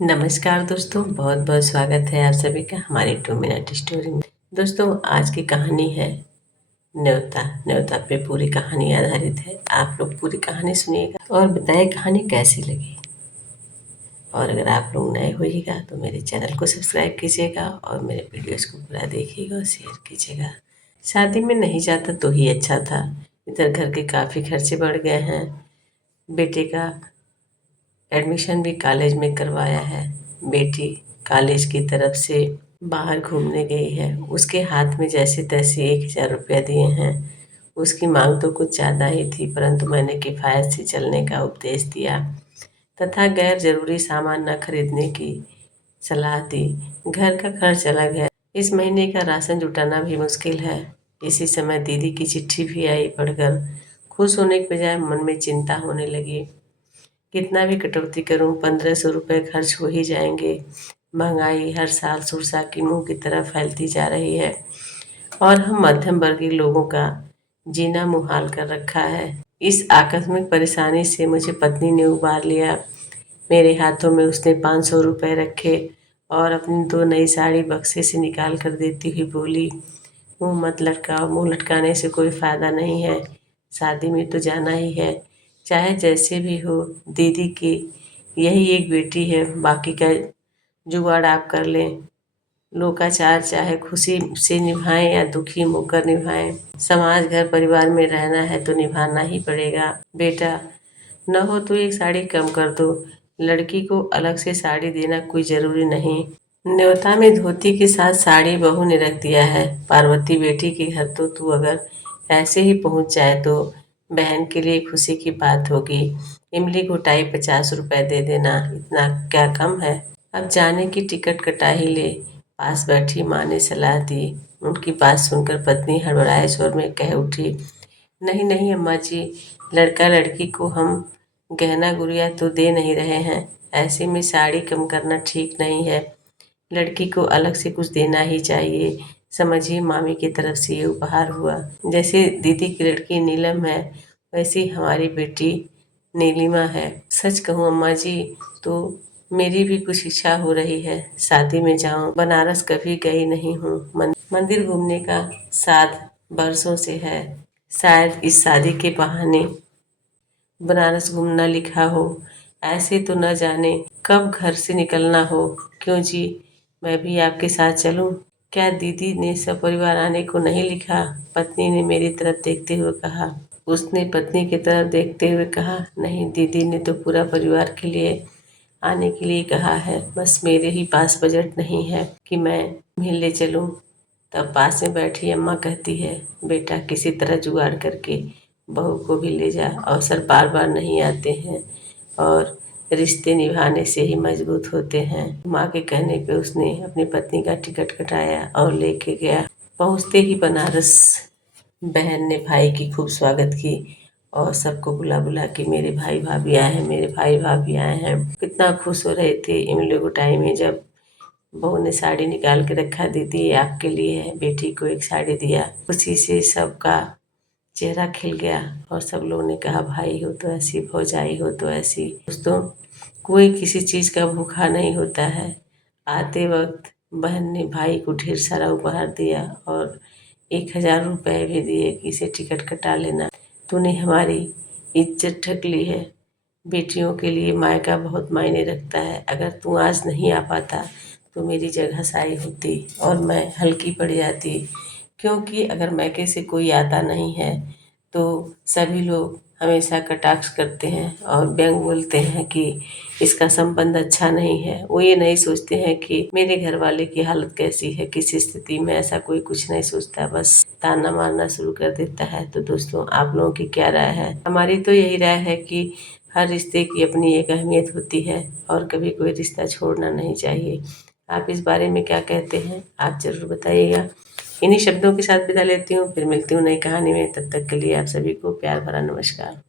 नमस्कार दोस्तों, बहुत बहुत स्वागत है आप सभी का हमारी 2 मिनट स्टोरी में। दोस्तों, आज की कहानी है न्योता। न्योता पे पूरी कहानी आधारित है। आप लोग पूरी कहानी सुनिएगा और बताइए कहानी कैसी लगी। और अगर आप लोग नए होइएगा तो मेरे चैनल को सब्सक्राइब कीजिएगा और मेरे वीडियोस को पूरा देखिएगा और शेयर कीजिएगा। शादी में नहीं जाता तो ही अच्छा था। इधर घर के काफ़ी खर्चे बढ़ गए हैं। बेटे का एडमिशन भी कॉलेज में करवाया है। बेटी कॉलेज की तरफ से बाहर घूमने गई है। उसके हाथ में जैसे तैसे 1,000 रुपया दिए हैं। उसकी मांग तो कुछ ज़्यादा ही थी, परंतु मैंने किफ़ायत से चलने का उपदेश दिया तथा गैर ज़रूरी सामान न खरीदने की सलाह दी। घर का खर्च अलग है। इस महीने का राशन जुटाना भी मुश्किल है। इसी समय दीदी की चिट्ठी भी आई। पढ़कर खुश होने के बजाय मन में चिंता होने लगी। कितना भी कटौती करूं, 1,500 रुपये खर्च हो ही जाएंगे। महंगाई हर साल सुरसा की मुंह की तरह फैलती जा रही है और हम मध्यम वर्गीय लोगों का जीना मुहाल कर रखा है। इस आकस्मिक परेशानी से मुझे पत्नी ने उबार लिया। मेरे हाथों में उसने 500 रुपये रखे और अपनी 2 नई साड़ी बक्से से निकाल कर देती हुई बोली, मुंह मत लटकाओ। मुंह लटकाने से कोई फ़ायदा नहीं है। शादी में तो जाना ही है, चाहे जैसे भी हो। दीदी की यही एक बेटी है, बाकी का जुगाड़ आप कर लें। लोकाचार चाहे खुशी से निभाएं या दुखी होकर निभाएं, समाज घर परिवार में रहना है तो निभाना ही पड़ेगा। बेटा, न हो तो एक साड़ी कम कर दो। लड़की को अलग से साड़ी देना कोई ज़रूरी नहीं। न्योता में धोती के साथ साड़ी बहू ने रख दिया है। पार्वती बेटी के घर तो तू अगर ऐसे ही पहुंच जाए तो बहन के लिए खुशी की बात होगी। इमली घुटाई 50 रुपये दे देना, इतना क्या कम है। अब जाने की टिकट कटा ही ले। पास बैठी माँ ने सलाह दी। उनकी बात सुनकर पत्नी हड़बड़ाए स्वर में कह उठी, नहीं नहीं अम्मा जी, लड़का लड़की को हम गहना गुड़िया तो दे नहीं रहे हैं। ऐसे में साड़ी कम करना ठीक नहीं है। लड़की को अलग से कुछ देना ही चाहिए। समझिए, मामी की तरफ से ये उपहार हुआ। जैसे दीदी की लड़की नीलम है, वैसे ही हमारी बेटी नीलिमा है। सच कहूँ अम्मा जी, तो मेरी भी कुछ इच्छा हो रही है, शादी में जाऊं। बनारस कभी गई नहीं हूँ। मंदिर घूमने का साथ बरसों से है। शायद इस शादी के बहाने बनारस घूमना लिखा हो। ऐसे तो न जाने कब घर से निकलना हो। क्यों जी, मैं भी आपके साथ चलूं? क्या दीदी ने सपरिवार आने को नहीं लिखा? पत्नी ने मेरी तरफ देखते हुए कहा। उसने पत्नी की तरफ देखते हुए कहा, नहीं, दीदी ने तो पूरा परिवार के लिए आने के लिए कहा है। बस मेरे ही पास बजट नहीं है कि मैं तुम्हें ले चलूं। तब पास में बैठी अम्मा कहती है, बेटा किसी तरह जुगाड़ करके बहू को भी ले जा। अवसर बार बार नहीं आते हैं और रिश्ते निभाने से ही मजबूत होते हैं। माँ के कहने पे उसने अपनी पत्नी का टिकट कटाया और लेके गया। पहुँचते ही बनारस बहन ने भाई की खूब स्वागत की और सबको बुला बुला के मेरे भाई भाभी आए हैं, मेरे भाई भाभी आए हैं। कितना खुश हो रहे थे। इमली कुटाई में जब बहू ने साड़ी निकाल के रखा, दीदी ये आपके लिए है, बेटी को एक साड़ी दिया। खुशी से सबका चेहरा खिल गया और सब लोगों ने कहा, भाई हो तो ऐसी, भौजाई हो तो ऐसी। दोस्तों, कोई किसी चीज़ का भूखा नहीं होता है। आते वक्त बहन ने भाई को ढेर सारा उपहार दिया और 1,000 रुपये भी दिए कि इसे टिकट कटा लेना। तूने हमारी इज्जत ढक ली है। बेटियों के लिए मायका बहुत मायने रखता है। अगर तू आज नहीं आ पाता तो मेरी जगह साई होती और मैं हल्की पड़ जाती। क्योंकि अगर मैके से कोई आता नहीं है तो सभी लोग हमेशा कटाक्ष करते हैं और व्यंग बोलते हैं कि इसका संबंध अच्छा नहीं है। वो ये नहीं सोचते हैं कि मेरे घर वाले की हालत कैसी है, किस स्थिति में। ऐसा कोई कुछ नहीं सोचता, बस ताना मारना शुरू कर देता है। तो दोस्तों, आप लोगों की क्या राय है? हमारी तो यही राय है कि हर रिश्ते की अपनी एक अहमियत होती है और कभी कोई रिश्ता छोड़ना नहीं चाहिए। आप इस बारे में क्या कहते हैं? आप ज़रूर बताइएगा। इन्हीं शब्दों के साथ विदा लेती हूँ, फिर मिलती हूँ नई कहानी में। तब तक के लिए आप सभी को प्यार भरा नमस्कार।